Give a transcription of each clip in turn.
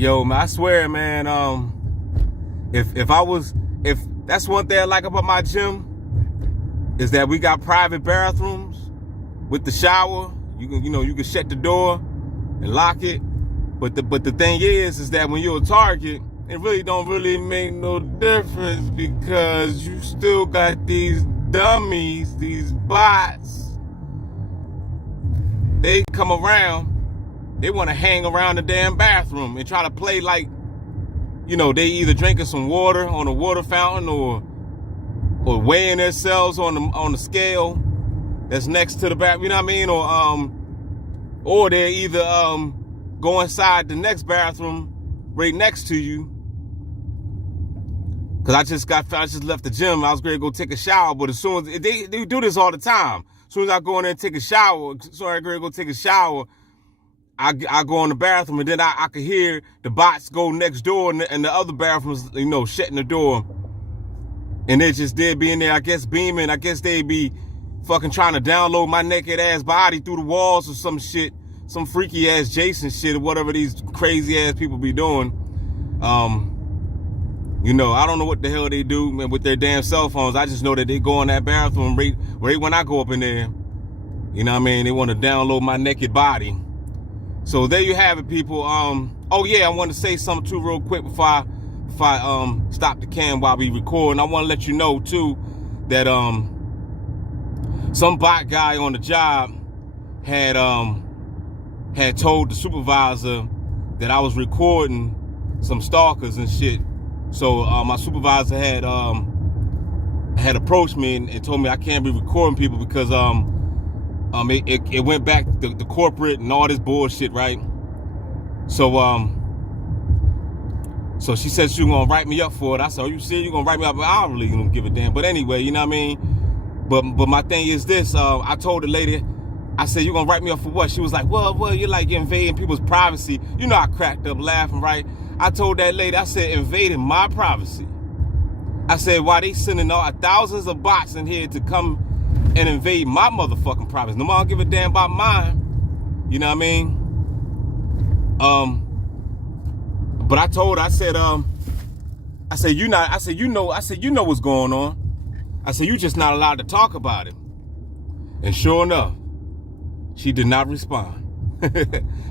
Yo, man, I swear, man, if that's one thing I like about my gym, is that we got private bathrooms with the shower. You can shut the door and lock it. But the thing is that when you're a target, it really don't really make no difference, because you still got these dummies, these bots. They come around, they want to hang around the damn bathroom and try to play like, they either drinking some water on a water fountain or weighing themselves on the scale that's next to the bathroom, you know what I mean? Or they're either go inside the next bathroom right next to you. Cause I just left the gym. I was ready to go take a shower, but as soon as they do this all the time. As soon as I go in there and take a shower, I go in the bathroom, and then I could hear the bots go next door and the other bathrooms, shutting the door. And they'd be in there, I guess, beaming. I guess they'd be fucking trying to download my naked ass body through the walls or some shit, some freaky ass Jason shit or whatever these crazy ass people be doing. I don't know what the hell they do, man, with their damn cell phones. I just know that they go in that bathroom right when I go up in there. You know what I mean? They want to download my naked body. So there you have it, people. Oh yeah, I want to say something too real quick before I stop the cam while we recording. I want to let you know too that some bot guy on the job had told the supervisor that I was recording some stalkers and shit. So my supervisor had approached me and told me I can't be recording people because it went back to the corporate and all this bullshit, right? So so she said she was gonna write me up for it. I said, "Are you serious? You gonna write me up?" I don't really give a damn. But anyway, you know what I mean? But my thing is this. I told the lady, I said, "You gonna write me up for what?" She was like, "Well, you're like invading people's privacy." I cracked up laughing, right? I told that lady, I said, invading my privacy. I said, why they sending thousands of bots in here to come and invade my motherfucking privacy? No one give a damn about mine. You know what I mean? But I told her, I said, you know what's going on. I said, you just not allowed to talk about it. And sure enough, she did not respond.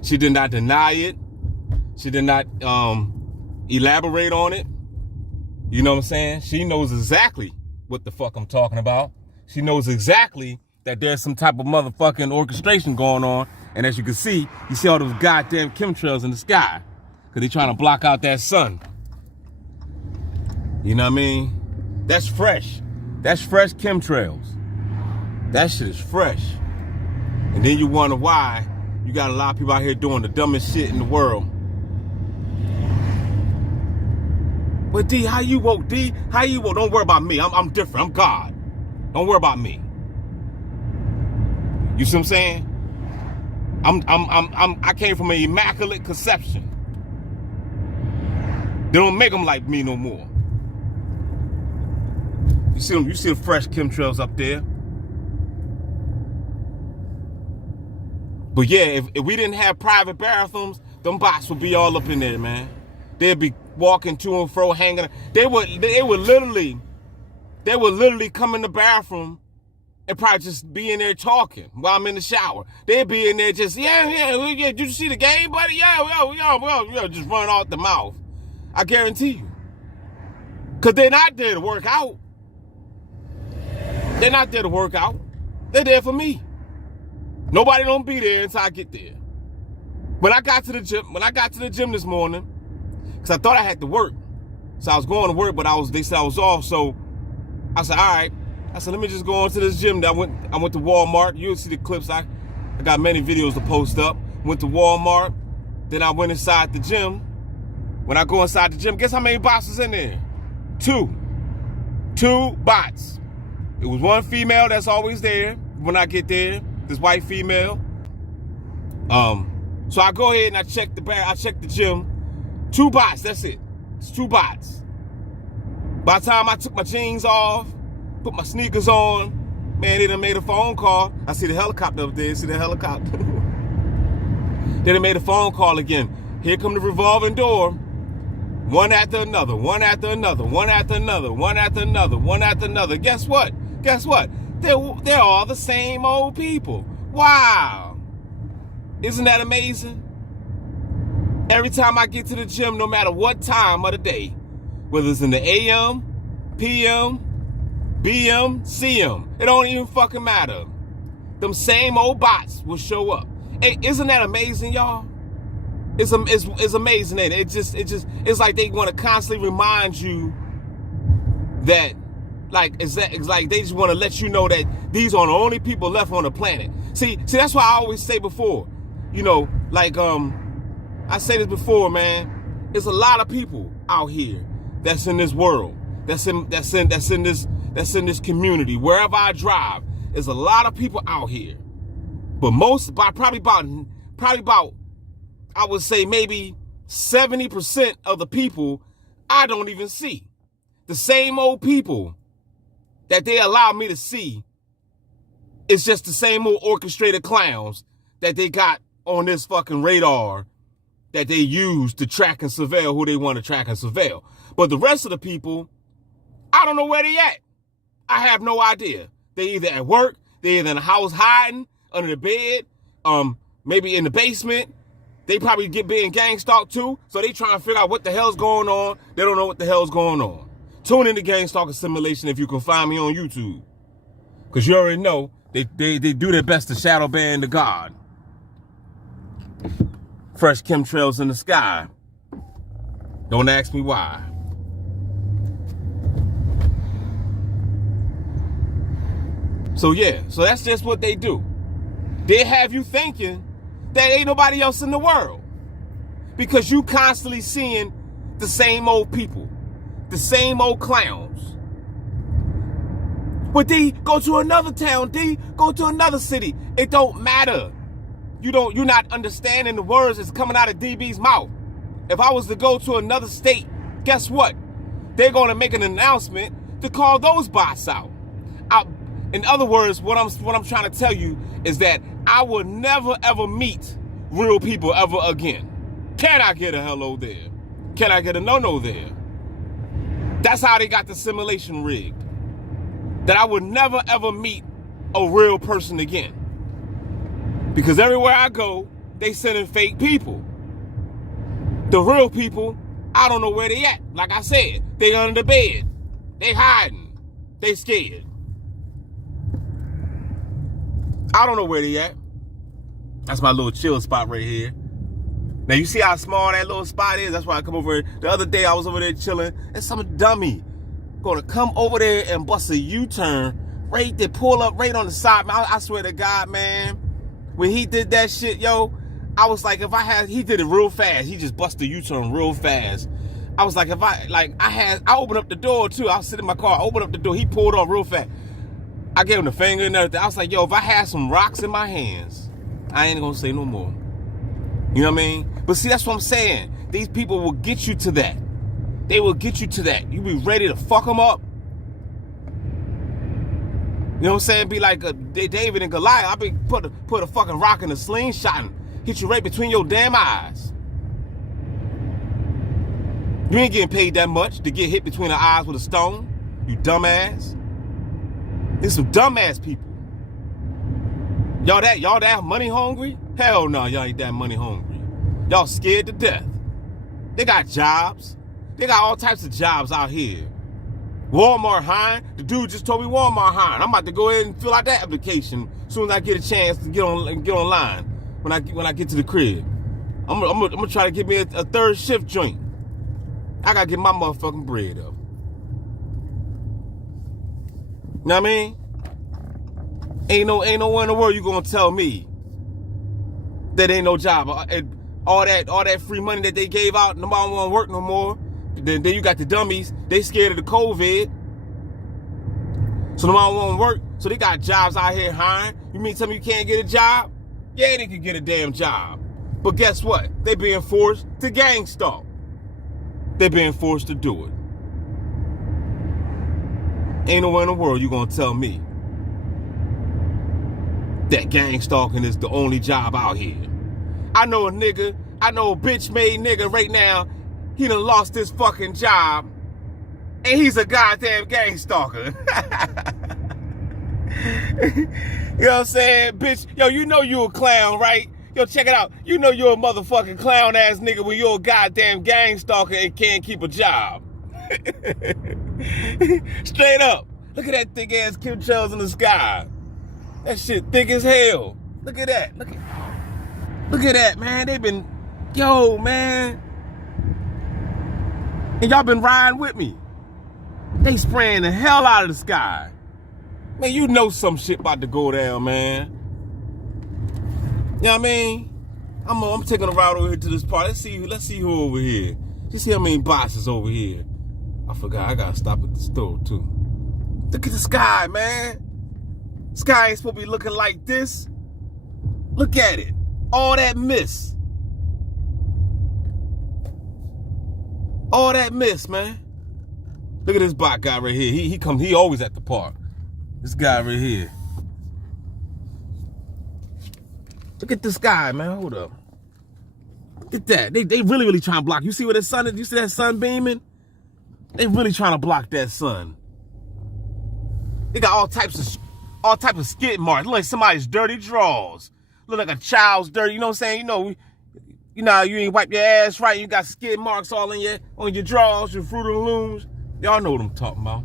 She did not deny it. She did not elaborate on it. You know what I'm saying? She knows exactly what the fuck I'm talking about. She knows exactly that there's some type of motherfucking orchestration going on. And as you can see, you see all those goddamn chemtrails in the sky. Because they trying to block out that sun. You know what I mean? That's fresh. That's fresh chemtrails. That shit is fresh. And then you wonder why you got a lot of people out here doing the dumbest shit in the world. But D, how you woke? D, how you woke? Don't worry about me. I'm different. I'm God. Don't worry about me. You see what I'm saying? I came from an immaculate conception. They don't make them like me no more. You see them? You see the fresh chemtrails up there? But yeah, if we didn't have private bathrooms, them bots would be all up in there, man. They'd be walking to and fro, hanging. They would literally come in the bathroom and probably just be in there talking while I'm in the shower. They'd be in there just, yeah. Did you see the game, buddy? Yeah, just running off the mouth. I guarantee you. Because they're not there to work out. They're not there to work out. They're there for me. Nobody don't be there until I get there. When I got to the gym this morning, because I thought I had to work. So I was going to work, but they said I was off. So I said, all right. I said, let me just go on to this gym. I went to Walmart. You'll see the clips. I got many videos to post up. Went to Walmart. Then I went inside the gym. When I go inside the gym, guess how many bots was in there? Two bots. It was one female that's always there when I get there. This white female. So I go ahead and I check the gym. 2 bots, that's it. It's 2 bots. By the time I took my jeans off, put my sneakers on, man, they done made a phone call. I see the helicopter up there. See the helicopter? They done made a phone call again. Here come the revolving door. One after another, one after another, one after another, one after another, one after another. Guess what? Guess what? They're all the same old people. Wow. Isn't that amazing? Every time I get to the gym, no matter what time of the day, whether it's in the AM, PM, BM, CM, it don't even fucking matter. Them same old bots will show up. Hey, isn't that amazing, y'all? It's amazing, ain't it? It's like they want to constantly remind you that, it's like they just want to let you know that these are the only people left on the planet. See, that's why I always say before, I say this before, man. There's a lot of people out here that's in this world, that's in this community. Wherever I drive, there's a lot of people out here. But probably about I would say maybe 70% of the people I don't even see. The same old people that they allow me to see, it's just the same old orchestrated clowns that they got on this fucking radar that they use to track and surveil who they want to track and surveil. But the rest of the people, I don't know where they at. I have no idea. They either at work, they either in the house hiding, under the bed, maybe in the basement. They probably being gang stalked too, so they trying to figure out what the hell's going on. They don't know what the hell's going on. Tune in to Gang Stalker Simulation if you can find me on YouTube. Because you already know, they do their best to shadow ban the God. Fresh chemtrails in the sky. Don't ask me why. So yeah, so that's just what they do. They have you thinking that ain't nobody else in the world. Because you constantly seeing the same old people, the same old clowns. But D, go to another town, D, go to another city. It don't matter. You're not understanding the words that's coming out of DB's mouth. If I was to go to another state, guess what? They're going to make an announcement to call those bots out. In other words, what I'm trying to tell you is that I will never ever meet real people ever again. Can I get a hello there? Can I get a no-no there? That's how they got the simulation rigged. That I would never ever meet a real person again. Because everywhere I go, they sending fake people. The real people, I don't know where they at. Like I said, they under the bed. They hiding. They scared. I don't know where they at. That's my little chill spot right here. Now you see how small that little spot is? That's why I come over here. The other day I was over there chilling, and some dummy gonna come over there and bust a U-turn right there, pull up right on the side. Man, I swear to God, man, when he did that shit, yo, I was like, he did it real fast. He just busted a U-turn real fast. I was like, I opened up the door too. I was sitting in my car, I opened up the door. He pulled off real fast. I gave him the finger and everything. I was like, yo, if I had some rocks in my hands, I ain't gonna say no more. You know what I mean? But see, that's what I'm saying. These people will get you to that. They will get you to that. You be ready to fuck them up. You know what I'm saying? Be like David and Goliath. I be put a fucking rock in a slingshot and hit you right between your damn eyes. You ain't getting paid that much to get hit between the eyes with a stone. You dumbass. There's some dumbass people. Y'all that money hungry? Hell no, y'all ain't that money hungry. Y'all scared to death. They got jobs. They got all types of jobs out here. Walmart hiring. The dude just told me Walmart hiring. I'm about to go ahead and fill out that application as soon as I get a chance to get online when I get to the crib. I'm gonna try to get me a third shift joint. I gotta get my motherfucking bread up. Know what I mean? Ain't no one in the world you gonna tell me that ain't no job. All that free money that they gave out, nobody wanna work no more. Then you got the dummies, they scared of the COVID. So nobody wanna work, so they got jobs out here hiring. You mean tell me you can't get a job? Yeah, they can get a damn job. But guess what? They being forced to gang stalk. They're being forced to do it. Ain't nowhere in the world you gonna tell me that gang stalking is the only job out here. I know a nigga I know a bitch made nigga right now, he done lost his fucking job, and he's a goddamn gang stalker. You know what I'm saying? Bitch, yo, you know you a clown, right? Yo, check it out. You know you're a motherfucking clown ass nigga when you're a goddamn gang stalker and can't keep a job. Straight up. Look at that thick ass chemtrails in the sky. That shit thick as hell. Look at that. Look at that, man. They been, yo, man. And y'all been riding with me. They spraying the hell out of the sky. Man, you know some shit about to go down, man. You know what I mean? I'm taking a ride over here to this part. Let's see who over here. Just see how many boxes over here. I forgot, I gotta stop at the store too. Look at the sky, man. Sky ain't supposed to be looking like this. Look at it. All that mist. All that mist, man. Look at this bot guy right here. He always at the park. This guy right here. Look at the sky, man. Hold up. Look at that. They really trying to block. You see where the sun is? You see that sun beaming? They really trying to block that sun. They got all types of skid marks. Look like somebody's dirty drawers. Look like a child's dirty. You know what I'm saying? You know you ain't wipe your ass right. You got skid marks all on your drawers, your Fruit of the Looms. Y'all know what I'm talking about.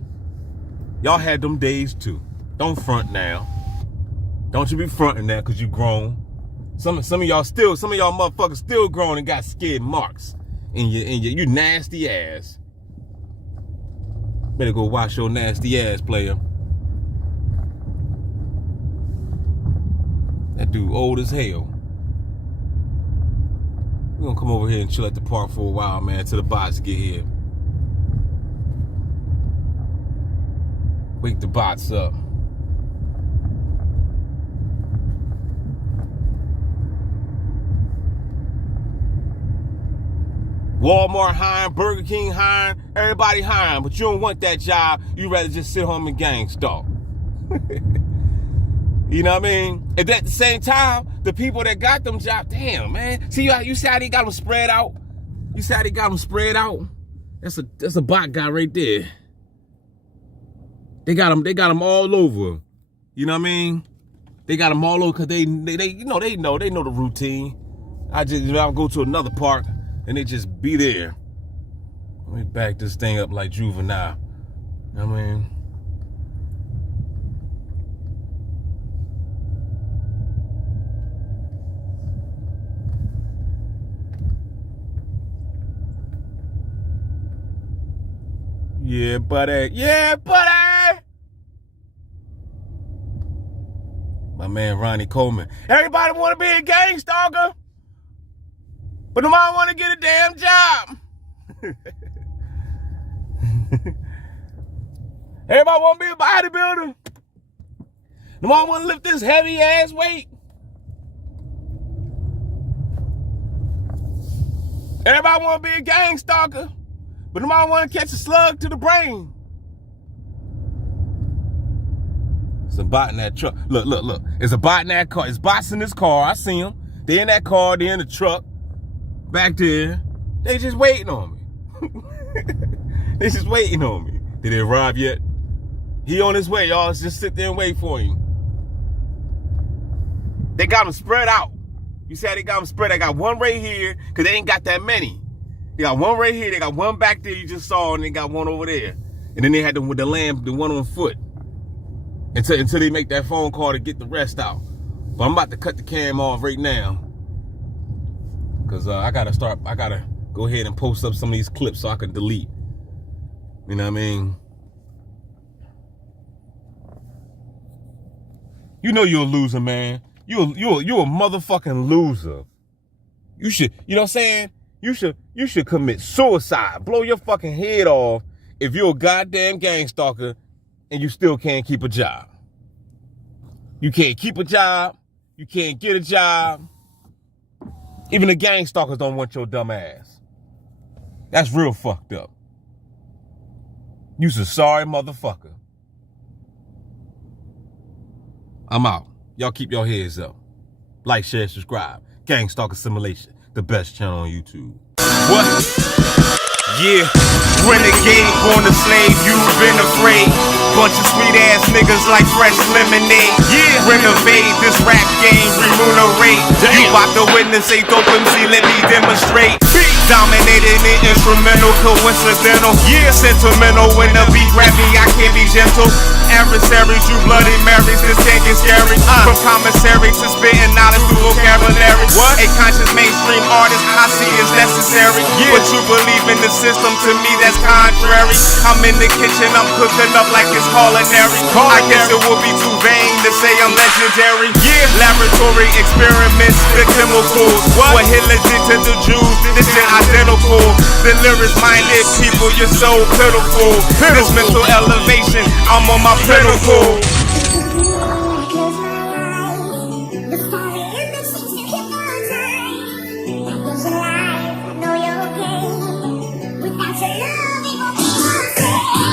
Y'all had them days too. Don't front now. Don't you be fronting now because you grown. Some of y'all motherfuckers still grown and got skid marks in your nasty ass. Better go wash your nasty ass, player. That dude old as hell. We're gonna come over here and chill at the park for a while, man, till the bots get here. Wake the bots up. Walmart hiring, Burger King hiring, everybody hiring, but you don't want that job. You rather just sit home and gang stalk. You know what I mean? And at the same time, the people that got them jobs, damn, man. See, you see how they got them spread out? You see how they got them spread out? That's a bot guy right there. They got them all over. You know what I mean? They got them all over because they know the routine. I'll go to another park and they just be there. Let me back this thing up like juvenile. You know what I mean? Yeah, buddy. Yeah, buddy. My man Ronnie Coleman. Everybody want to be a gang stalker, but nobody want to get a damn job. Everybody want to be a bodybuilder. Nobody want to lift this heavy ass weight. Everybody want to be a gang stalker, but nobody want to catch a slug to the brain. It's a bot in that truck. Look. It's a bot in that car. It's bots in this car. I see them. They in that car. They in the truck. Back there. They just waiting on me. They just waiting on me. Did they arrive yet? He on his way, y'all. Let's just sit there and wait for him. They got them spread out. You see how they got them spread? They got one right here, because they ain't got that many. They got one right here. They got one back there you just saw, and they got one over there. And then they had the one on foot. Until they make that phone call to get the rest out. But I'm about to cut the cam off right now. Because I gotta go ahead and post up some of these clips so I can delete. You know what I mean? You know you're a loser, man. You're a motherfucking loser. You should, you know what I'm saying? You should commit suicide. Blow your fucking head off if you're a goddamn gang stalker and you still can't keep a job. You can't keep a job. You can't get a job. Even the gang stalkers don't want your dumb ass. That's real fucked up. You's a sorry motherfucker. I'm out. Y'all keep your heads up. Like, share, subscribe. Gang Stalker Simulation. the best channel on YouTube. What? Yeah, renegade, born a slave, you've been afraid. Bunch of sweet ass niggas like fresh lemonade. Yeah, renovate this rap game, remunerate. Damn. You about to witness a dope MC, let me demonstrate. Dominated in instrumental, coincidental. Yeah, sentimental when the beat grab me, I can't be gentle. Adversaries, you bloody marys, this can't get scary. From commissary to spitting knowledge through vocabulary. What? A conscious mainstream artist I see is necessary. Yeah. But you believe in the system, to me that's contrary. I'm in the kitchen, I'm cooking up like it's culinary. I guess it would be too vain to say I'm legendary. Yeah. Laboratory experiments, the chemicals. What Hitler did to the Jews, this shit identical. The lyrics minded people, you're so pitiful. This mental elevation, I'm on my pinnacle.